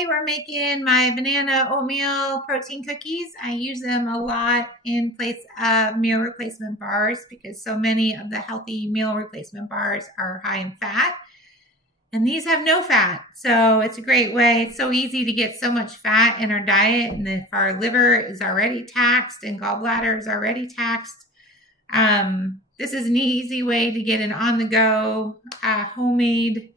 Today we're making my banana oatmeal protein cookies. I use them a lot in place of meal replacement bars because so many of the healthy meal replacement bars are high in fat. And these have no fat. So it's a great way. It's so easy to get so much fat in our diet. And if our liver is already taxed and gallbladder is already taxed, this is an easy way to get an on-the-go homemade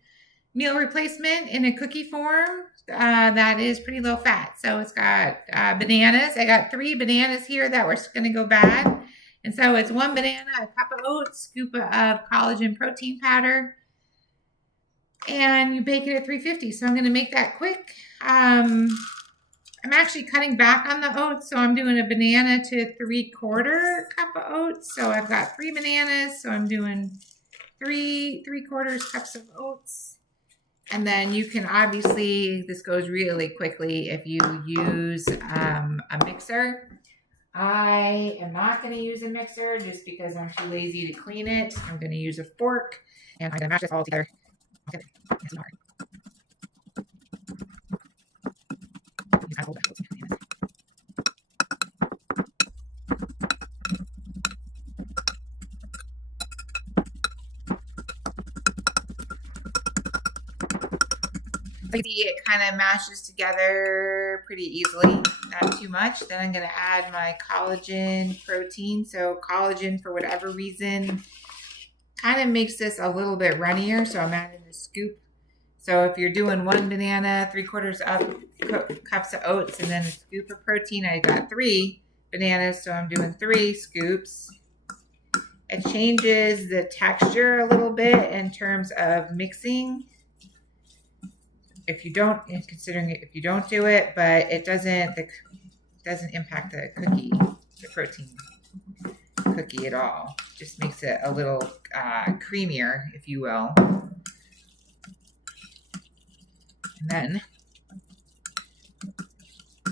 meal replacement in a cookie form that is pretty low fat. So it's got bananas. I got 3 bananas here that were going to go bad. And so it's 1 banana, a cup of oats, scoop of collagen protein powder, and you bake it at 350. So I'm going to make that quick. I'm actually cutting back on the oats. So I'm doing a banana to 3/4 cup of oats. So I've got 3 bananas. So I'm doing 3/4 cups of oats. And then you can obviously, this goes really quickly if you use a mixer. I am not going to use a mixer just because I'm too lazy to clean it. I'm going to use a fork and I'm going to mash this all together. It's hard. It kind of mashes together pretty easily, not too much. Then I'm going to add my collagen protein. So collagen, for whatever reason, kind of makes this a little bit runnier. So I'm adding a scoop. So if you're doing 1 banana, 3/4 cups of oats, and then a scoop of protein, I got 3 bananas. So I'm doing 3 scoops. It changes the texture a little bit in terms of mixing. If you don't, considering it, if you don't do it, but it doesn't impact the protein cookie at all. Just makes it a little creamier, if you will. And then,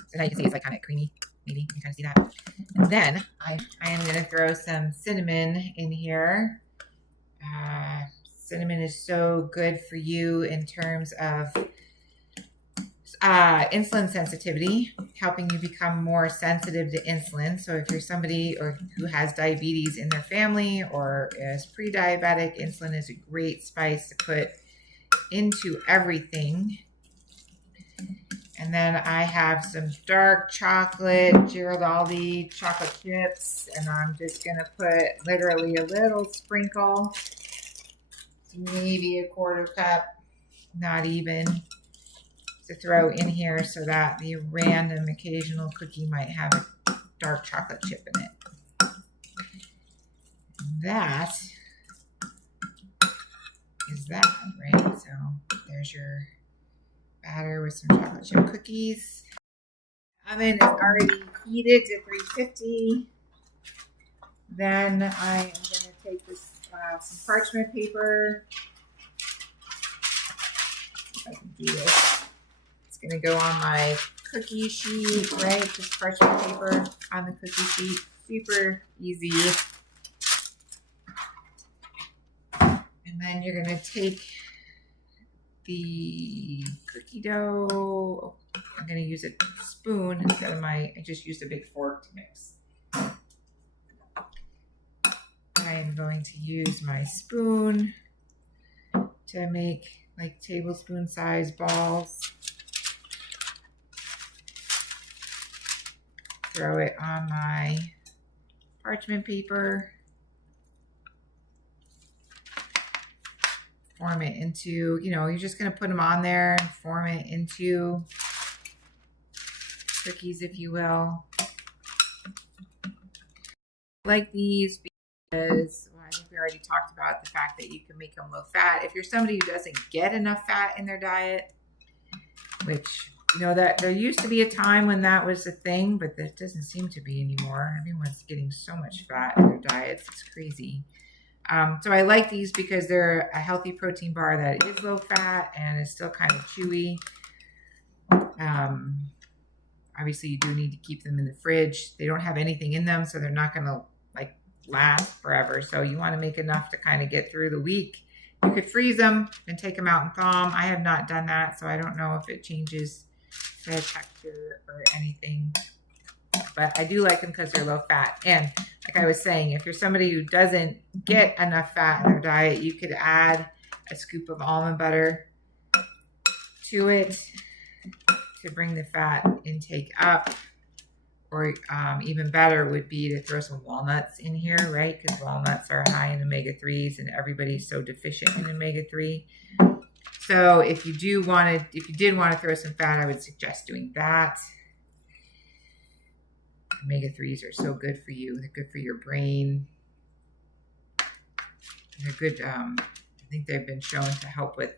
so now you can see it's like kind of creamy. Maybe you can kind of see that. And then I am going to throw some cinnamon in here. Cinnamon is so good for you in terms of insulin sensitivity, helping you become more sensitive to insulin. So if you're somebody who has diabetes in their family or is pre-diabetic, insulin is a great spice to put into everything. And then I have some dark chocolate, Girardelli chocolate chips, and I'm just going to put literally a little sprinkle, maybe a 1/4 cup, not even, to throw in here so that the random occasional cookie might have a dark chocolate chip in it. That is that, right? So there's your batter with some chocolate chip cookies. Oven is already heated to 350. Then I am going to take this some parchment paper. If I can do this. It's going to go on my cookie sheet, right? Just parchment paper on the cookie sheet. Super easy. And then you're going to take the cookie dough. I'm going to use a spoon instead of I just used a big fork to mix. I am going to use my spoon to make like tablespoon size balls. Throw it on my parchment paper. Form it into, you're just going to put them on there and form it into cookies, if you will. I like these because I think we already talked about the fact that you can make them low fat. If you're somebody who doesn't get enough fat in their diet, which, that there used to be a time when that was a thing, but that doesn't seem to be anymore. Everyone's getting so much fat in their diets. It's crazy. So I like these because they're a healthy protein bar that is low fat and is still kind of chewy. Obviously, you do need to keep them in the fridge. They don't have anything in them, so they're not going to last forever. So you want to make enough to kind of get through the week. You could freeze them and take them out and thaw them. I have not done that, so I don't know if it changes texture or anything. But I do like them because they're low fat. And like I was saying, if you're somebody who doesn't get enough fat in their diet, you could add a scoop of almond butter to it to bring the fat intake up. Or even better would be to throw some walnuts in here, right? Because walnuts are high in omega-3s and everybody's so deficient in omega-3. So if you did want to throw some fat, I would suggest doing that. Omega-3s are so good for you. They're good for your brain. They're good. I think they've been shown to help with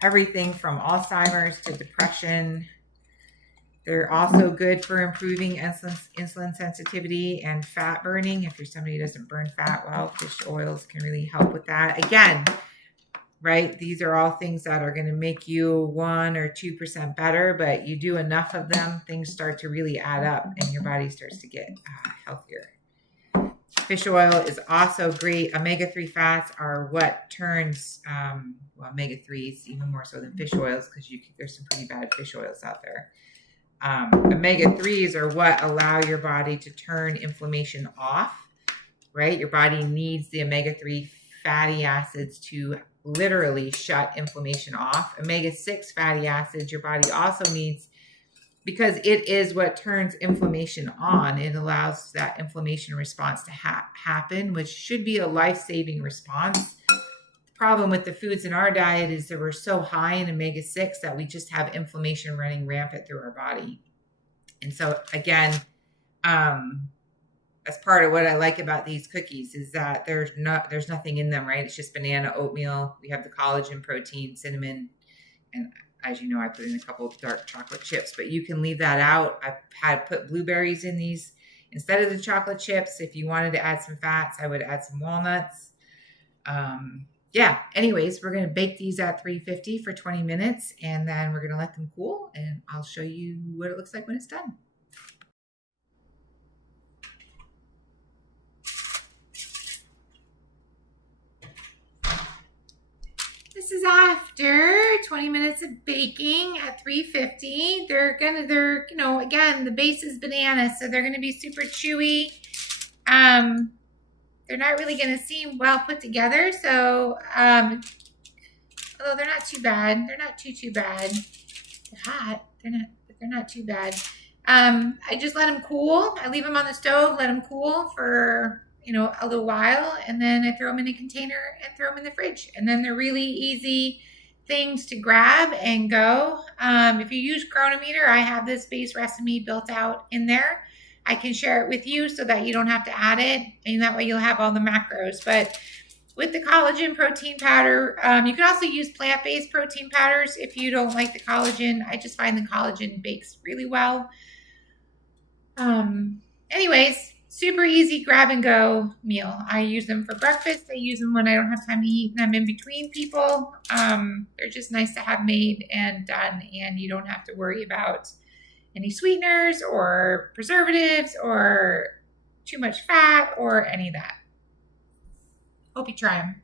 everything from Alzheimer's to depression. They're also good for improving insulin sensitivity and fat burning. If you're somebody who doesn't burn fat well, fish oils can really help with that. Again, right? These are all things that are going to make you 1 or 2% better, but you do enough of them, things start to really add up and your body starts to get healthier. Fish oil is also great. Omega-3 fats are what turns, omega-3s even more so than fish oils, because there's some pretty bad fish oils out there. Omega-3s are what allow your body to turn inflammation off, right? Your body needs the omega-3 fatty acids to literally shut inflammation off. Omega-6 fatty acids your body also needs because it is what turns inflammation on. It allows that inflammation response to happen, which should be a life-saving response. Problem with the foods in our diet is that we're so high in omega-6 that we just have inflammation running rampant through our body. And so again, that's part of what I like about these cookies is that there's nothing in them, right? It's just banana oatmeal. We have the collagen, protein, cinnamon, and as you know, I put in a couple of dark chocolate chips, but you can leave that out. I've put blueberries in these instead of the chocolate chips. If you wanted to add some fats, I would add some walnuts. Yeah, anyways, we're going to bake these at 350 for 20 minutes, and then we're going to let them cool, and I'll show you what it looks like when it's done. This is after 20 minutes of baking at 350. They're, you know, again, the base is banana, so they're going to be super chewy. They're not really going to seem well put together. So, although they're not too bad. They're not too bad. They're hot. They're not too bad. I just let them cool. I leave them on the stove, let them cool for, you know, a little while. And then I throw them in a container and throw them in the fridge. And then they're really easy things to grab and go. If you use Chronometer, I have this base recipe built out in there. I can share it with you so that you don't have to add it, and that way you'll have all the macros. But with the collagen protein powder, you can also use plant-based protein powders if you don't like the collagen. I just find the collagen bakes really well. Anyways, super easy grab and go meal. I use them for breakfast. I use them when I don't have time to eat and I'm in between people. They're just nice to have made and done, and you don't have to worry about any sweeteners or preservatives or too much fat or any of that. Hope you try them.